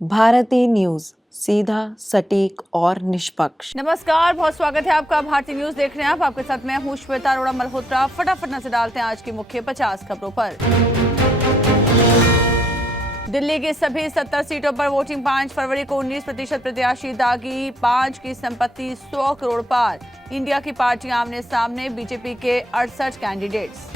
Bharti news, सीधा, सटीक और निष्पक्ष। नमस्कार, बहुत स्वागत है आपका। भारतीय न्यूज देख रहे हैं आप। आपके साथ मैं हूं श्वेता अरोड़ा मल्होत्रा। फटाफट नजर डालते हैं आज की मुख्य 50 खबरों पर। दिल्ली की सभी 70 सीटों पर वोटिंग 5 फरवरी को 19% प्रत्याशी दागी। 5 की संपत्ति 100 करोड़ पार। इंडिया की पार्टियां आमने सामने, बीजेपी के 68 कैंडिडेट्स।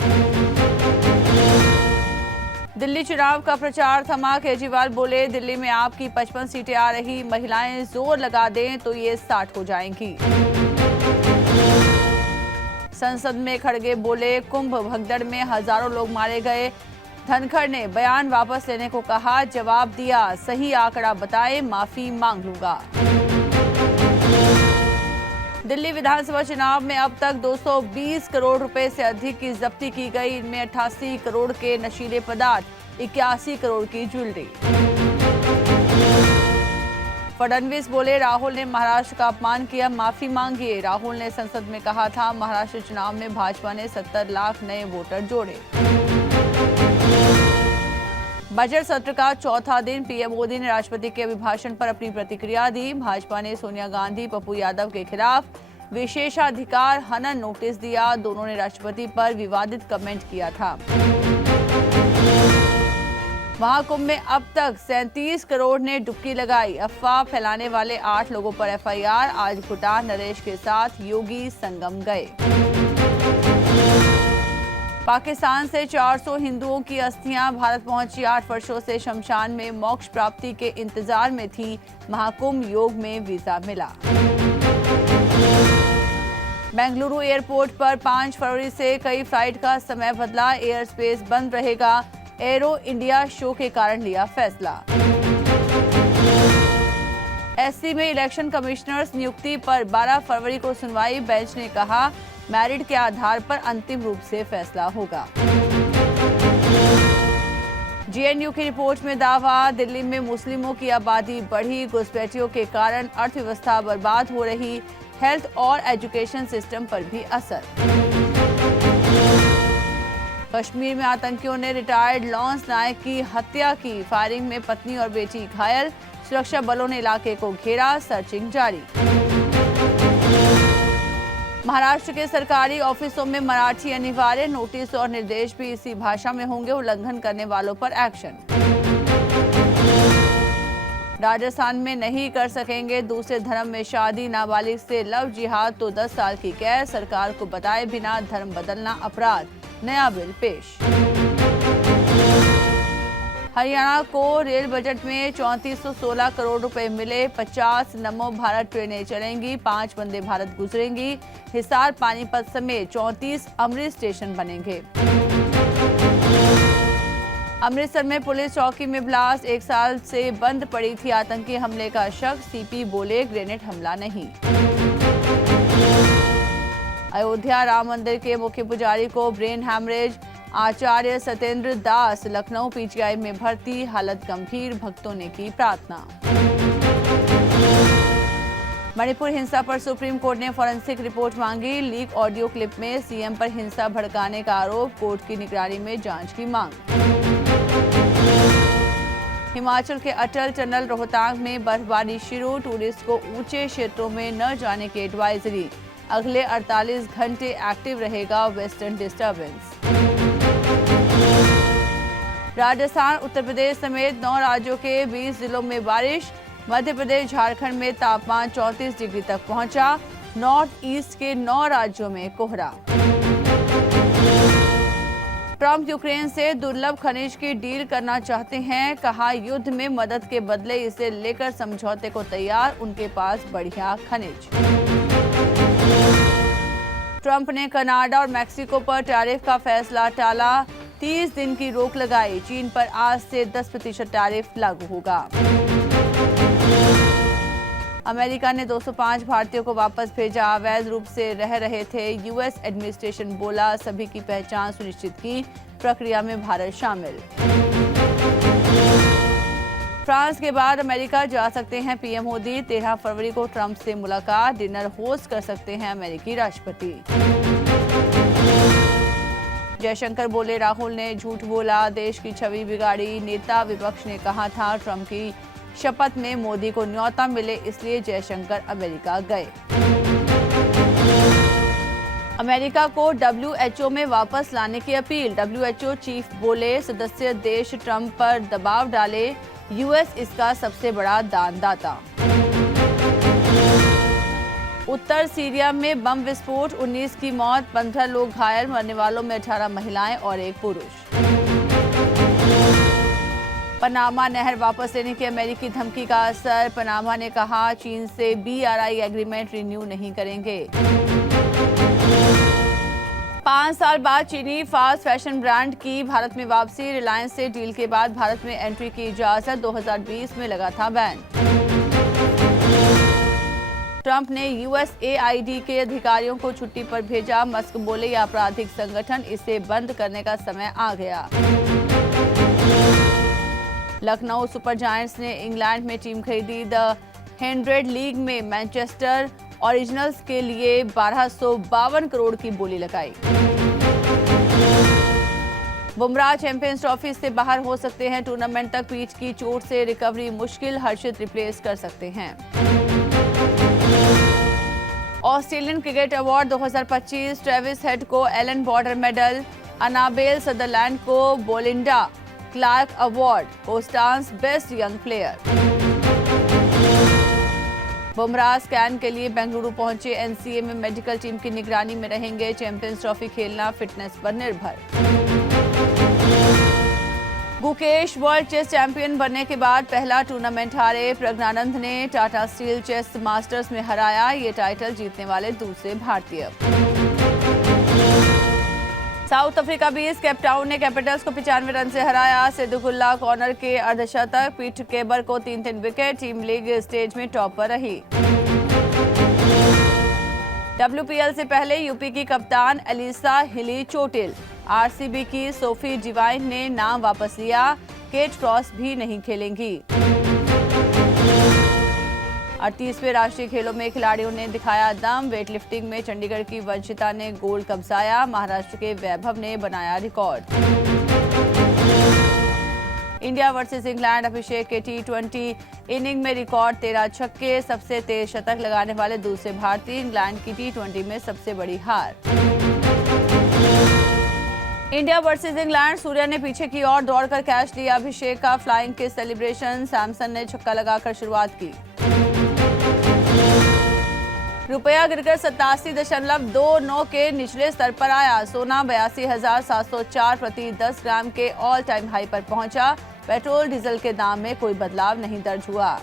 दिल्ली चुनाव का प्रचार थमा। केजरीवाल बोले, दिल्ली में आपकी 55 सीटें आ रही, महिलाएं जोर लगा दें तो ये 60 हो जाएंगी। संसद में खड़गे बोले, कुंभ भगदड़ में हजारों लोग मारे गए। धनखड़ ने बयान वापस लेने को कहा, जवाब दिया, सही आंकड़ा बताए, माफी मांग लूंगा। दिल्ली विधानसभा चुनाव में अब तक 220 करोड़ रुपए से अधिक की जब्ती की गई। इनमें 88 करोड़ के नशीले पदार्थ, 81 करोड़ की ज्वेलरी। फडणवीस बोले, राहुल ने महाराष्ट्र का अपमान किया, माफी मांगिए। राहुल ने संसद में कहा था, महाराष्ट्र चुनाव में भाजपा ने 70 लाख नए वोटर जोड़े। बजट सत्र का चौथा दिन पीएम मोदी ने राष्ट्रपति के अभिभाषण पर अपनी प्रतिक्रिया दी। भाजपा ने सोनिया गांधी, पप्पू यादव के खिलाफ विशेषाधिकार हनन नोटिस दिया। दोनों ने राष्ट्रपति पर विवादित कमेंट किया था। महाकुंभ में अब तक 37 करोड़ ने डुबकी लगाई। अफवाह फैलाने वाले 8 लोगों पर एफआईआर। आज भूटान नरेश के साथ योगी संगम गए। पाकिस्तान से 400 हिंदुओं की अस्थियां भारत पहुंची। 8 वर्षों से शमशान में मोक्ष प्राप्ति के इंतजार में थी। महाकुंभ योग में वीजा मिला। बेंगलुरु एयरपोर्ट पर 5 फरवरी से कई फ्लाइट का समय बदला। एयर स्पेस बंद रहेगा। एरो इंडिया शो के कारण लिया फैसला। एससी में इलेक्शन कमिश्नर्स नियुक्ति पर 12 फरवरी को सुनवाई। बेंच ने कहा, मेरिट के आधार पर अंतिम रूप से फैसला होगा। जेएनयू की रिपोर्ट में दावा, दिल्ली में मुस्लिमों की आबादी बढ़ी। घुसपैठियों के कारण अर्थव्यवस्था बर्बाद हो रही। हेल्थ और एजुकेशन सिस्टम पर भी असर। कश्मीर में आतंकियों ने रिटायर्ड लॉन्स नायक की हत्या की। फायरिंग में पत्नी और बेटी घायल। सुरक्षा बलों ने इलाके को घेरा, सर्चिंग जारी। महाराष्ट्र के सरकारी ऑफिसों में मराठी अनिवार्य। नोटिस और निर्देश भी इसी भाषा में होंगे। उल्लंघन करने वालों पर एक्शन। राजस्थान में नहीं कर सकेंगे दूसरे धर्म में शादी। नाबालिग से लव जिहाद तो 10 साल की कैद। सरकार को बताए बिना धर्म बदलना अपराध। नया बिल पेश। हरियाणा को रेल बजट में 3416 करोड़ रुपए मिले। 50 नमो भारत ट्रेनें चलेंगी। 5 वंदे भारत गुजरेंगी। हिसार, पानीपत समेत 34 अमृत स्टेशन बनेंगे। अमृतसर में पुलिस चौकी में ब्लास्ट। 1 साल से बंद पड़ी थी आतंकी हमले का शक। सीपी बोले, ग्रेनेड हमला नहीं। अयोध्या राम मंदिर के मुख्य पुजारी को ब्रेन हैमरेज। आचार्य सत्येंद्र दास लखनऊ पीजीआई में भर्ती। हालत गंभीर, भक्तों ने की प्रार्थना। मणिपुर हिंसा पर सुप्रीम कोर्ट ने फॉरेंसिक रिपोर्ट मांगी। लीक ऑडियो क्लिप में सीएम पर हिंसा भड़काने का आरोप। कोर्ट की निगरानी में जांच की मांग। हिमाचल के अटल टनल रोहतांग में बर्फबारी शुरू। टूरिस्ट को ऊंचे क्षेत्रों में न जाने की एडवाइजरी। अगले 48 घंटे एक्टिव रहेगा वेस्टर्न डिस्टर्बेंस। राजस्थान, उत्तर प्रदेश समेत 9 राज्यों के 20 जिलों में बारिश। मध्य प्रदेश, झारखंड में तापमान 34 डिग्री तक पहुंचा। नॉर्थ ईस्ट के 9 राज्यों में कोहरा। ट्रंप यूक्रेन से दुर्लभ खनिज की डील करना चाहते हैं। कहा, युद्ध में मदद के बदले इसे लेकर समझौते को तैयार। उनके पास बढ़िया खनिज। ट्रंप ने कनाडा और मैक्सिको पर टैरिफ का फैसला टाला। 30 दिन की रोक लगाई। चीन पर आज से 10% टैरिफ लागू होगा। अमेरिका ने 205 भारतीयों को वापस भेजा। अवैध रूप से रह रहे थे। यूएस एडमिनिस्ट्रेशन बोला, सभी की पहचान सुनिश्चित की। प्रक्रिया में भारत शामिल। फ्रांस के बाद अमेरिका जा सकते हैं पीएम मोदी। 13 फरवरी को ट्रंप से मुलाकात। डिनर होस्ट कर सकते हैं अमेरिकी राष्ट्रपति। जयशंकर बोले, राहुल ने झूठ बोला, देश की छवि बिगाड़ी। नेता विपक्ष ने कहा था, ट्रंप की शपथ में मोदी को न्योता मिले, इसलिए जयशंकर अमेरिका गए। अमेरिका को WHO में वापस लाने की अपील। WHO चीफ बोले, सदस्य देश ट्रंप पर दबाव डाले, यूएस इसका सबसे बड़ा दानदाता। उत्तर सीरिया में बम विस्फोट, 19 की मौत, 15 लोग घायल, मरने वालों में 18 महिलाएं और एक पुरुष। पनामा नहर वापस लेने की अमेरिकी धमकी का असर। पनामा ने कहा, चीन से BRI एग्रीमेंट रिन्यू नहीं करेंगे। 5 साल बाद चीनी फास्ट फैशन ब्रांड की भारत में वापसी। रिलायंस से डील के बाद भारत में एंट्री की इजाजत, 2020 में लगा था बैन। ट्रंप ने USAID के अधिकारियों को छुट्टी पर भेजा। मस्क बोले, यह आपराधिक संगठन, इसे बंद करने का समय आ गया। लखनऊ सुपर जायंट्स ने इंग्लैंड में टीम खरीदी। द 100 लीग में मैनचेस्टर ओरिजिनल्स के लिए 1252 करोड़ की बोली लगाई। बुमराह चैंपियंस ट्रॉफी से बाहर हो सकते हैं। टूर्नामेंट तक पीठ की चोट से रिकवरी मुश्किल, हर्षित रिप्लेस कर सकते हैं। Australian cricket award 2025, Travis Head को Alan Border medal, Annabel Sutherland को Belinda Clark award, Konstas best young player. Bumrah scan के लिए बेंगलुरु पहुंचे। NCA में मेडिकल टीम की निगरानी में रहेंगे। चैंपियंस ट्रॉफी खेलना फिटनेस पर निर्भर। गुकेश वर्ल्ड चेस चैंपियन बनने के बाद पहला टूर्नामेंट हारे। प्रज्ञानंद ने टाटा स्टील चेस मास्टर्स में हराया। ये टाइटल जीतने वाले दूसरे भारतीय। साउथ अफ्रीका बीच केप टाउन ने कैपिटल्स को 95 रन से हराया। सिद्दुकुल्ला कॉर्नर के अर्धशतक, पीट केबर को 3-3 विकेट। टीम लीग स्टेज में टॉप पर रही। WPL से पहले यूपी की कप्तान एलिसा हिली चोटिल। RCB की सोफी डिवाइन ने नाम वापस लिया। केट क्रॉस भी नहीं खेलेंगी। 38वें राष्ट्रीय खेलों में खिलाड़ियों ने दिखाया दम। वेटलिफ्टिंग में चंडीगढ़ की वंशिता ने गोल्ड कब्जाया। महाराष्ट्र के वैभव ने बनाया रिकॉर्ड। इंडिया वर्सेस इंग्लैंड, अभिषेक के T20 इनिंग में रिकॉर्ड 13 छक्के, सबसे तेज शतक लगाने वाले दूसरे भारतीय। इंग्लैंड की T20 में सबसे बड़ी हार। इंडिया वर्सेस इंग्लैंड, सूर्या ने पीछे की ओर दौड़कर कैच लिया। अभिषेक का फ्लाइंग के सेलिब्रेशन, सैमसन ने छक्का लगाकर शुरुआत की। रुपया गिरकर 87.29 के निचले स्तर पर आया। सोना 82,704 प्रति 10 ग्राम के ऑल टाइम हाई पर पहुंचा। पेट्रोल डीजल के दाम में कोई बदलाव नहीं दर्ज हुआ।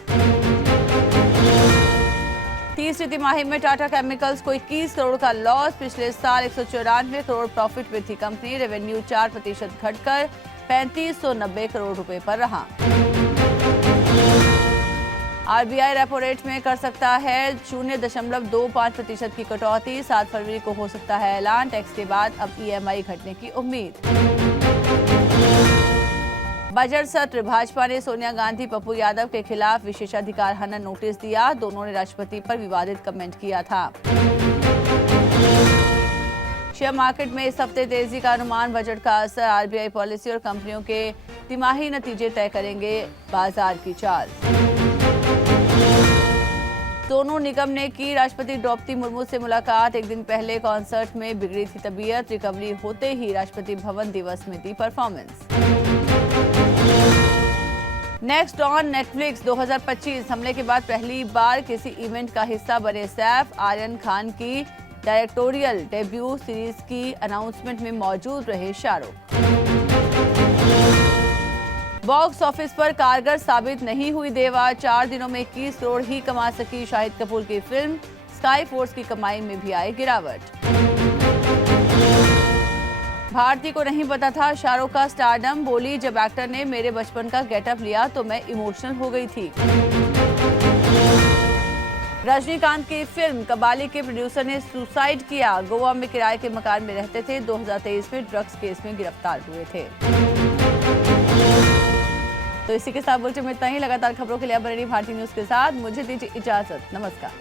तीसरी तिमाही में टाटा केमिकल्स को 21 करोड़ का लॉस। पिछले साल 194 करोड़ प्रॉफिट में थी कंपनी। रेवेन्यू 4% घटकर 3590 करोड़ रुपए पर रहा। RBI रेपो रेट में कर सकता है 0.25% की कटौती। 7 फरवरी को हो सकता है ऐलान। टैक्स के बाद अब EMI घटने की उम्मीद। बजट सत्र, भाजपा ने सोनिया गांधी पप्पू यादव के खिलाफ विशेषाधिकार हनन नोटिस दिया। दोनों ने राष्ट्रपति पर विवादित कमेंट किया था। शेयर मार्केट में इस हफ्ते तेजी का अनुमान। बजट का असर, RBI पॉलिसी और कंपनियों के तिमाही नतीजे तय करेंगे बाजार की चाल। सोनू निगम ने की राष्ट्रपति द्रौपदी मुर्मू से मुलाकात। एक दिन पहले कॉन्सर्ट में बिगड़ी थी तबीयत। रिकवरी होते ही राष्ट्रपति भवन दिवस में दी परफॉर्मेंस। नेक्स्ट ऑन नेटफ्लिक्स 2025, हमले के बाद पहली बार किसी इवेंट का हिस्सा बने सैफ। आर्यन खान की डायरेक्टोरियल डेब्यू सीरीज की अनाउंसमेंट में मौजूद रहे शाहरुख। बॉक्स ऑफिस पर कारगर साबित नहीं हुई देवा। 4 दिनों में 21 करोड़ ही कमा सकी शाहिद कपूर की फिल्म। स्काई फोर्स की कमाई में भी आई गिरावट। भारती को नहीं पता था शाहरुख का स्टारडम। बोली, जब एक्टर ने मेरे बचपन का गेटअप लिया तो मैं इमोशनल हो गई थी। रजनीकांत की फिल्म कबाली के प्रोड्यूसर ने सुसाइड किया। गोवा में किराए के मकान में रहते थे। 2023 में ड्रग्स केस में गिरफ्तार हुए थे। तो इसी के साथ बुलेटिन में इतना ही। लगातार खबरों के लिए बने रहिए भारती न्यूज के साथ। मुझे दीजिए इजाजत। नमस्कार।